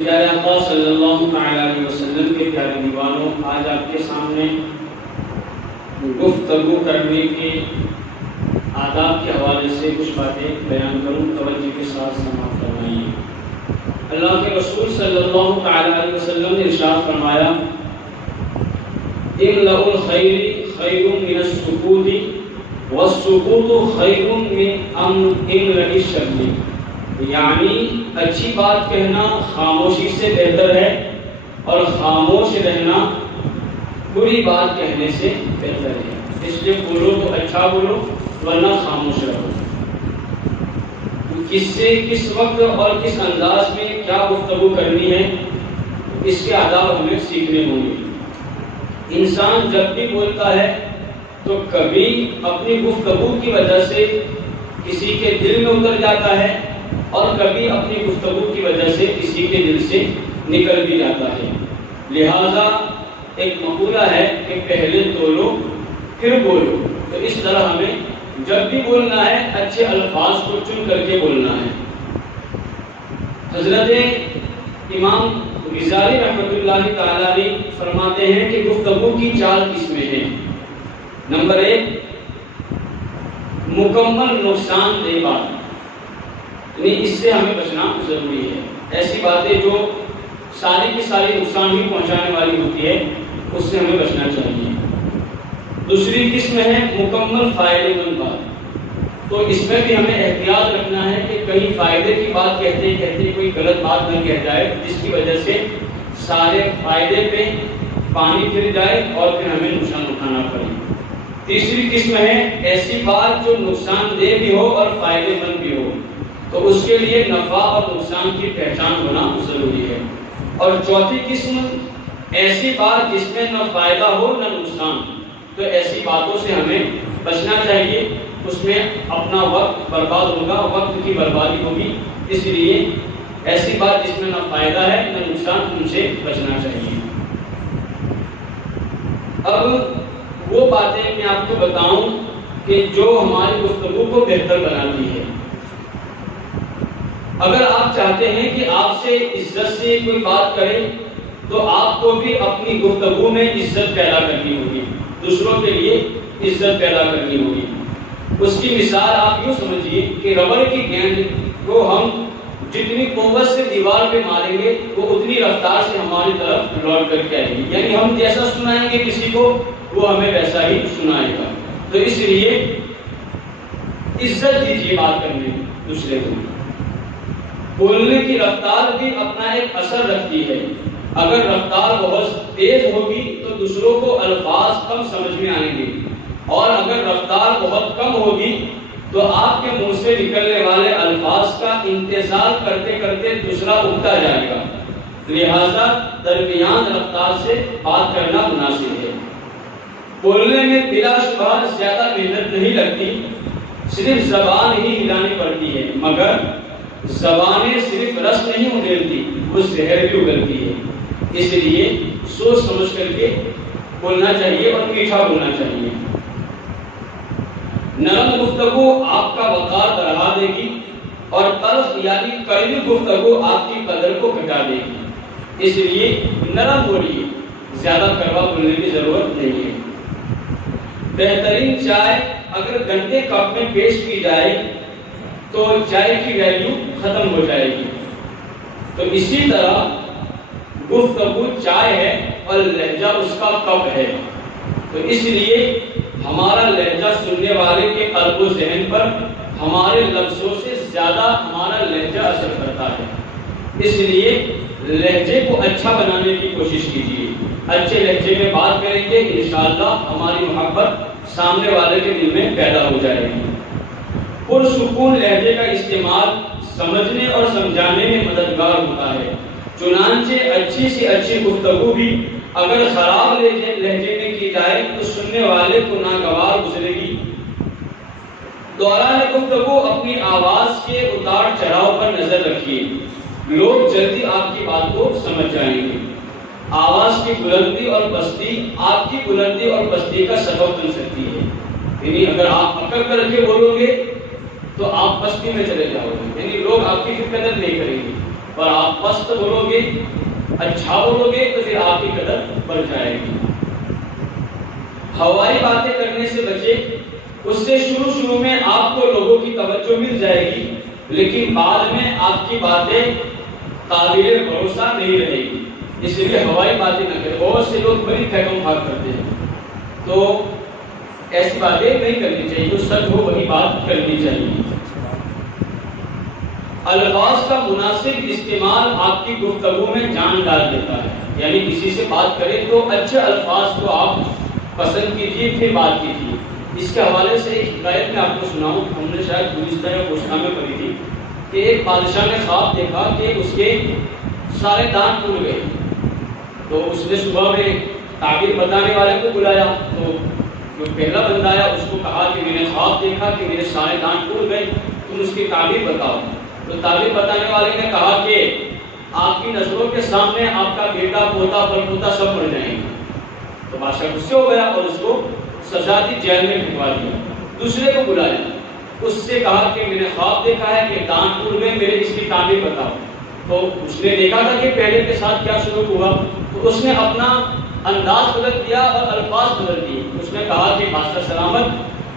پیارے آقا صلی اللہ تعالی علیہ وسلم کے پیارے دیوانوں، آج آپ کے سامنے گفتگو کرنے کے آداب کے حوالے سے کچھ باتیں بیان کروں، توجہ کے ساتھ سماعت فرمائیے۔ اللہ کے رسول صلی اللہ تعالی علیہ وسلم نے ارشاد فرمایا، املأ الخیر خیر من السکوت والسکوت خیر من املأ الشر، یعنی اچھی بات کہنا خاموشی سے بہتر ہے اور خاموش رہنا بری بات کہنے سے بہتر ہے۔ اس لیے بولو تو اچھا بولو ورنہ خاموش رہو۔ کس سے کس وقت اور کس انداز میں کیا گفتگو کرنی ہے، اس کے آداب ہمیں سیکھنے ہوں گے۔ انسان جب بھی بولتا ہے تو کبھی اپنی گفتگو کی وجہ سے کسی کے دل میں اتر جاتا ہے اور کبھی اپنی گفتگو کی وجہ سے کسی کے دل سے نکل بھی جاتا ہے۔ لہذا ایک مقولہ ہے کہ پہلے تولو پھر بولو، تو اس طرح ہمیں جب بھی بولنا ہے اچھے الفاظ کو چن کر کے بولنا ہے۔ حضرت امام غزالی رحمۃ اللہ تعالی علیہ فرماتے ہیں کہ گفتگو کی 4 قسمیں ہیں۔ نمبر 1، مکمل نقصان دہ بات، یعنی اس سے ہمیں بچنا ضروری ہے۔ ایسی باتیں جو ساری کی ساری نقصان ہی پہنچانے والی ہوتی ہے، اس سے ہمیں بچنا چاہیے۔ دوسری قسم ہے مکمل فائدے مند بات، تو اس میں بھی ہمیں احتیاط رکھنا ہے کہ کہیں فائدے کی بات کہتے کہتے کوئی غلط بات نہ کہہ جائے جس کی وجہ سے سارے فائدے پہ پانی پھر جائے اور پھر ہمیں نقصان اٹھانا پڑے۔ تیسری قسم ہے ایسی بات جو نقصان دہ بھی ہو اور فائدے مند بھی ہو، تو اس کے لیے نفع اور نقصان کی پہچان ہونا ضروری ہے۔ اور چوتھی قسم ایسی بات جس میں نہ فائدہ ہو نہ نقصان، تو ایسی باتوں سے ہمیں بچنا چاہیے، اس میں اپنا وقت برباد ہوگا، وقت کی بربادی ہوگی، اس لیے ایسی بات جس میں نہ فائدہ ہے نہ نقصان، ان سے بچنا چاہیے۔ اب وہ باتیں میں آپ کو بتاؤں کہ جو ہماری گفتگو کو بہتر بناتی ہے۔ اگر آپ چاہتے ہیں کہ آپ سے عزت سے کوئی بات کرے تو آپ کو بھی اپنی گفتگو میں عزت پیدا کرنی ہوگی، دوسروں کے لیے عزت پیدا کرنی ہوگی۔ اس کی مثال آپ یوں سمجھیے کہ ربڑ کی گیند کو ہم جتنی قوت سے دیوار پہ ماریں گے وہ اتنی رفتار سے ہماری طرف لوٹ کر کے آئے گی، یعنی ہم جیسا سنائیں گے کسی کو وہ ہمیں ویسا ہی سنائے گا۔ تو اس لیے عزت دیجیے بات کرنے میں دوسرے کو۔ بولنے کی رفتار بھی اپنا ایک اثر رکھتی ہے۔ اگر رفتار بہت تیز ہوگی تو دوسروں کو الفاظ کم سمجھ میں آئیں گے، اور اگر رفتار بہت کم ہوگی تو آپ کے منہ سے نکلنے والے الفاظ کا انتظار کرتے کرتے دوسرا اٹھتا جائے گا۔ لہذا درمیان رفتار سے بات کرنا مناسب ہے۔ بولنے میں بلا شبہ زیادہ محنت نہیں لگتی، صرف زبان ہی ہلانی پڑتی ہے، مگر زبانیں صرف رس نہیں اگلتی، وہ زہر بھی اگلتی ہے۔ اس لیے سوچ سمجھ کر کے بولنا چاہیے اور میٹھا بولنا چاہیے۔ نرم گفتگو آپ کا وقار بڑھا دے گی اور تلخ یعنی کڑوی گفتگو آپ کی قدر کو گھٹا دے گی۔ اس لیے نرم بولیے، زیادہ کڑوا بولنے کی ضرورت نہیں ہے۔ بہترین چائے اگر گندے کپ میں پیش کی جائے تو چائے کی ویلیو ختم ہو جائے گی۔ تو اسی طرح گفتگو چائے ہے اور لہجہ اس کا کپ ہے، تو اس لیے ہمارا لہجہ سننے والے کے قلب و ذہن پر ہمارے لفظوں سے زیادہ ہمارا لہجہ اثر کرتا ہے۔ اس لیے لہجے کو اچھا بنانے کی کوشش کیجیے۔ اچھے لہجے میں بات کریں گے انشاءاللہ ہماری محبت سامنے والے کے دل میں پیدا ہو جائے گی۔ پرسکون لہجے کا استعمال سمجھنے اور سمجھانے میں مددگار ہوتا ہے۔ چنانچہ اچھی سے اچھی گفتگو بھی اگر خراب لہجے میں کی جائے تو سننے والے کو ناگوار گزرے گی۔ دوران گفتگو اپنی آواز کے اتار چڑھاؤ پر نظر رکھیے، لوگ جلدی آپ کی بات کو سمجھ جائیں گے۔ آواز کی بلندی اور پستی آپ کی بلندی اور پستی کا سبب بن سکتی ہے، یعنی اگر آپ اکڑ کر کے بولو گے تو آپ پستی میں چلے جاؤ گے، یعنی لوگ آپ کی قدر نہیں کریں گے۔ اور آپ پست بولو گے، اچھا بولو گے تو پھر آپ کی قدر بڑھ جائے گی۔ ہوائی باتیں کرنے سے بچے، اس سے شروع میں آپ کو لوگوں کی توجہ مل جائے گی، لیکن بعد میں آپ کی باتیں قابل بھروسہ نہیں رہے گی۔ اس لیے ہوائی باتیں نہ کریں۔ بہت سے لوگ بڑی پھیکم پھاک کرتے ہیں، تو ایسی باتیں نہیں کرنی چاہیے، جو سچ ہو وہی بات کرنی چاہیے۔ الفاظ کا مناسب استعمال آپ کی گفتگو میں جان ڈال دیتا ہے، یعنی کسی سے بات کریں تو اچھے الفاظ کو آپ پسند کیجیے، پھر بات کیجیے۔ اس کے حوالے سے ایک حکایت میں آپ کو سناؤں، ہم نے شاید گزشتہ یا گزشتہ میں پڑھی تھی کہ ایک بادشاہ نے خواب دیکھا کہ اس کے سارے دانت ٹوٹ گئے، تو اس نے صبح میں تعبیر بتانے والے کو بلایا، تو جو پہلا بندہ آیا اس کو کہا کہ میں نے خواب دیکھا کہ میرے سارے دانت ٹوٹ گئے، تم اس کی تعبیر بتاؤ۔ تو تعبیر بتانے والے نے کہا کہ آپ کی نظروں کے سامنے آپ کا بیٹا، پوتا، پر پوتا سب مر جائیں گے۔ تو بادشاہ غصے ہو گیا اور اس کو سزا دی، جیل میں بھجوا دیا۔ دوسرے کو بلایا، اس سے کہا کہ میں نے خواب دیکھا ہے کہ دانت ٹوٹ گئے، میرے اس کی تعبیر بتاؤ۔ تو اس نے دیکھا تھا کہ پہلے کے ساتھ کیا سلوک ہوا، تو اس نے اپنا انداز بدل دیا اور الفاظ بدل دیے۔ اس نے کہا کہ بادشاہ سلامت،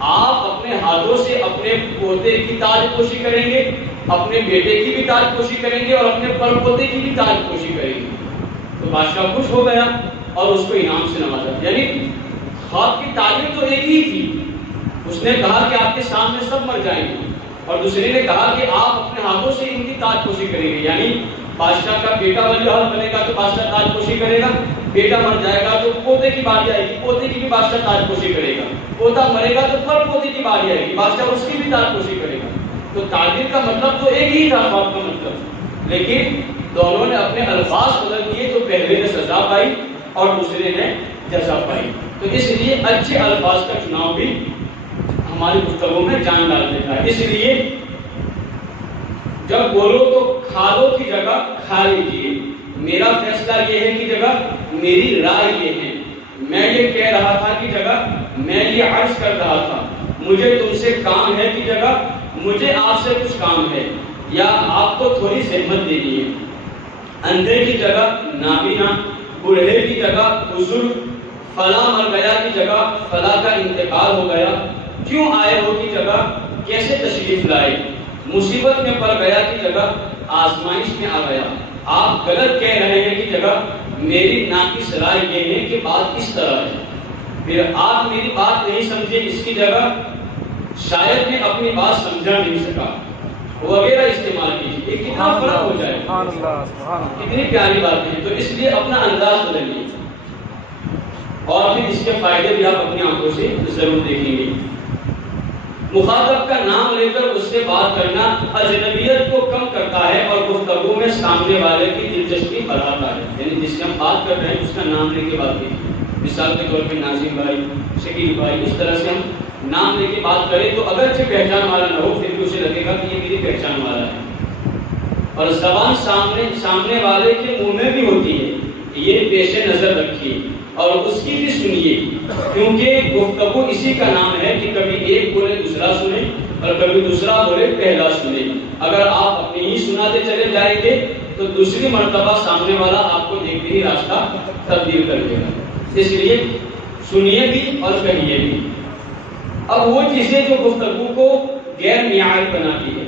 آپ اپنے ہاتھوں سے اپنے پوتے کی تاج پوشی کریں گے، اپنے بیٹے کی بھی تاج پوشی کریں گے اور اپنے پر پوتے کی بھی تاج پوشی کریں گے۔ تو بادشاہ خوش ہو گیا اور اس کو انعام سے نوازا۔ یعنی خواب کی تعبیر تو ایک ہی تھی، اس نے کہا کہ آپ کے سامنے سب مر جائیں گے، اور دوسرے نے کہا کہ آپ اپنے ہاتھوں سے ان کی تاج پوشی کریں گے، یعنی بادشاہ کا بیٹا ولی عہد بنے گا تو بادشاہ تاج پوشی کرے گا، بیٹا مر جائے گا تو پوتے کی باری آئے گی، پوتے کی بھی بادشاہ تاج پوشی کرے گا، پوتا مرے گا تو پر پوتے کی باری آئے گی، بادشاہ اس کی بھی تاج پوشی کرے گا۔ تو تعبیر کا مطلب تو ایک ہی تھا خواب کا مطلب، لیکن دونوں نے اپنے الفاظ بدل دیے، تو پہلے نے سزا پائی اور دوسرے نے جزا پائی۔ تو اس لیے اچھے الفاظ کا چناؤ بھی ہماری گفتگو میں جان ڈال دیتا ہے۔ اس لیے جب بولو تو کھالو کی جگہ کھا لیجیے، میرا فیصلہ یہ ہے کی جگہ میری رائے یہ ہے، میں یہ کہہ رہا تھا کی جگہ میں یہ عرض کر رہا تھا، مجھے تم سے کام ہے کی جگہ مجھے آپ سے کچھ کام ہے، یا آپ کو تھوڑی زحمت دینی ہے۔ اندھے کی جگہ نابینا، بوڑھے کی جگہ بزرگ، فلاں مر گیا کی جگہ فلاں کا انتقال ہو گیا، کیوں آئے ہو کی جگہ کیسے تشریف لائے، مصیبت میں پڑ گیا کی جگہ آزمائش میں آ گیا، آپ غلط کہہ رہے ہیں کی جگہ میری ناقص رائے یہ ہے کہ بات اس طرح ہے، پھر آپ میری بات نہیں سمجھے اس کی جگہ شاید میں اپنی بات سمجھا نہیں سکا وغیرہ استعمال کیجیے۔ کتنا فرق ہو جائے، کتنی پیاری باتیں ہیں۔ تو اس لیے اپنا انداز بدلیے، اور پھر اس کے فائدے بھی آپ اپنی آنکھوں سے ضرور دیکھیں گے۔ مخاطب کا نام لے کر اس سے بات کرنا اجنبیت کو کم کرتا ہے اور گفتگو میں سامنے والے کی دلچسپی بڑھاتا ہے، یعنی جس سے ہم بات کر رہے ہیں اس کا نام لے کے بات کریں، مثال کے طور پہ ناظم بھائی، شکیل بھائی، اس طرح سے ہم نام لے کے بات کریں تو اگرچہ پہچان والا نہ ہو پھر بھی اسے لگے گا کہ یہ میری پہچان والا ہے۔ اور زبان سامنے والے کے منہ میں بھی ہوتی ہے، یہ پیش نظر رکھیے اور اس کی بھی سنیے، کیونکہ گفتگو اسی کا نام ہے کہ کبھی ایک بولے دوسرا سنے اور کبھی دوسرا بولے پہلا سنے۔ اگر آپ اپنی ہی سناتے چلے جائیں گے تو دوسری مرتبہ سامنے والا آپ کو دیکھتے ہی راستہ تبدیل کر دے گا۔ اس لیے سنیے بھی اور کہیے بھی۔ اب وہ چیزیں جو گفتگو کو غیر معیاری بناتی ہے،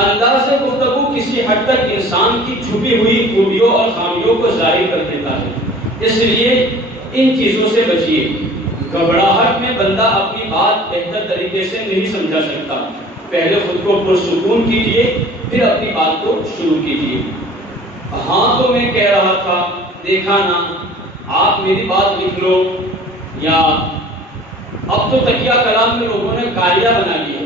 انداز گفتگو کسی حد تک انسان کی چھپی ہوئی خوبیوں اور خامیوں کو ظاہر کر دیتا ہے، اس لیے ان چیزوں سے بچیے۔ گھبراہٹ میں بندہ اپنی بات بہتر طریقے سے نہیں سمجھا سکتا، پہلے خود کو پرسکون کیجیے پھر اپنی بات کو شروع کیجیے۔ ہاں تو میں کہہ رہا تھا، دیکھا نا، آپ میری بات لکھ لو، یا اب تو تکیہ کلام میں لوگوں نے گالیاں بنا لی ہے،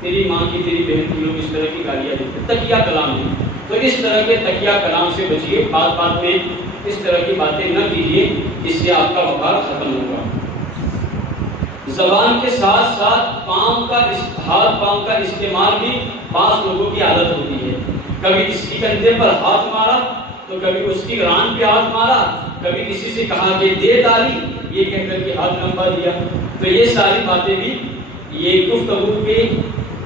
تیری ماں کی، تیری بہن کی، لوگ اس طرح کی گالیاں دیتے ہیں، تکیہ کلام ہے۔ تو اس طرح کے تکیہ کلام سے بچیے، بات بات میں اس طرح کی باتیں نہ کیجیے، اس سے آپ کا وقار ختم ہوگا۔ زبان کے ساتھ ساتھ ہاتھ پاؤں کا استعمال بھی بعض لوگوں کی عادت ہوتی ہے، کبھی اس کی کندھے پر ہاتھ مارا تو کبھی اس کی ران پہ ہاتھ مارا، کبھی کسی سے کہا کہ دے تالی، یہ کہہ کر کے ہاتھ لمبا دیا۔ تو یہ ساری باتیں بھی یہ گفتگو کے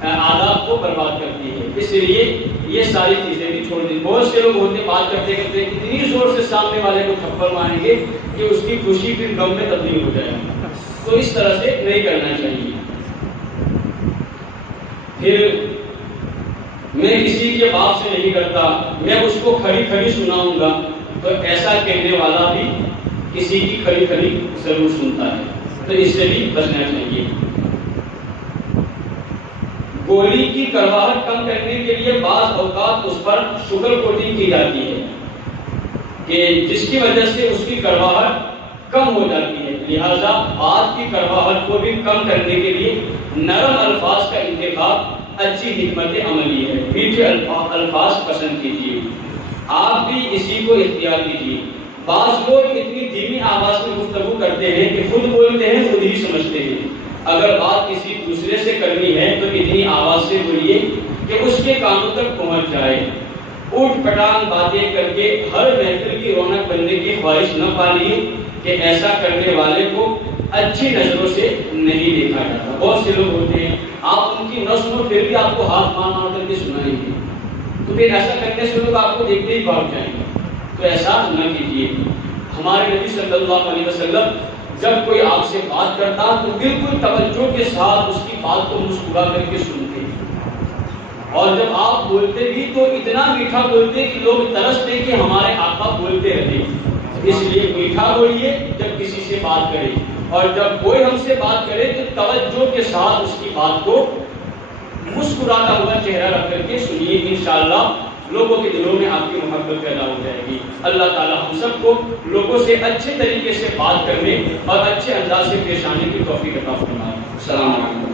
آداب کو برباد کرتی ہے، اس لیے یہ ساری چیزیں بھی چھوڑ دی. بہت سے لوگ ہوتے بات کرتے کرتے اتنی زور سے سامنے والے کو تھپڑ ماریں گے کہ اس کی خوشی پھر غم میں تبدیل ہو جائے گی. تو اس طرح سے نہیں کرنا چاہیے. پھر میں کسی کے باپ سے نہیں کرتا، میں اس کو کھڑی کھڑی سناؤں گا. تو ایسا کہنے والا بھی کسی کی کھڑی کھڑی ضرور سنتا ہے. تو اس سے بھی بچنا چاہیے. گولی کی کڑواہٹ کم کرنے کے لیے بعض اوقات اس پر شوگر کوٹنگ کی جاتی ہے کہ جس کی وجہ سے اس کی کڑواہٹ کم ہو جاتی ہے. لہذا بات کی کڑواہٹ کو بھی کم کرنے کے لیے نرم الفاظ کا انتخاب اچھی حکمت عملی ہے. میٹھے الفاظ پسند کیجیے. آپ بھی اسی کو اختیار کیجیے. بعض لوگ اتنی دھیمی آواز میں گفتگو کرتے ہیں کہ خود بولتے ہیں خود ہی سمجھتے ہیں. اگر بات کسی دوسرے سے کرنی ہے تو اتنی آواز سے بولیے کہ اس کے کانوں تک پہنچ جائے. اوٹ پٹانگ باتیں کر کے ہر محفل کی رونق بننے کی خواہش نہ پالیے کہ ایسا کرنے والے کو اچھی نظروں سے نہیں دیکھا جاتا. بہت سے لوگ ہوتے ہیں آپ ان کی نہ سنو پھر بھی آپ کو ہاتھ مار کر کے سنائیں گے. تو پھر ایسا کرنے سے لوگ آپ کو دیکھتے ہی بھاگ جائیں گے. تو ایسا نہ کیجیے. ہمارے نبی صلی اللہ علیہ وسلم جب کوئی آپ سے بات کرتا تو بالکل توجہ کے ساتھ اس کی بات کو مسکرا کر کے سنتے. اور جب آپ بولتے بھی تو اتنا میٹھا بولتے کہ لوگ ترستے کہ ہمارے آقا بولتے رہے. اس لیے میٹھا بولیے جب کسی سے بات کرے، اور جب کوئی ہم سے بات کرے تو توجہ کے ساتھ اس کی بات کو مسکراتا ہوا چہرہ رکھ کر کے سنیے. انشاءاللہ لوگوں کے دلوں میں آپ کی محبت پیدا ہو جائے گی. اللہ تعالی ہم سب کو لوگوں سے اچھے طریقے سے بات کرنے اور اچھے انداز سے پیش آنے کی توفیق عطا فرمائے. السلام علیکم.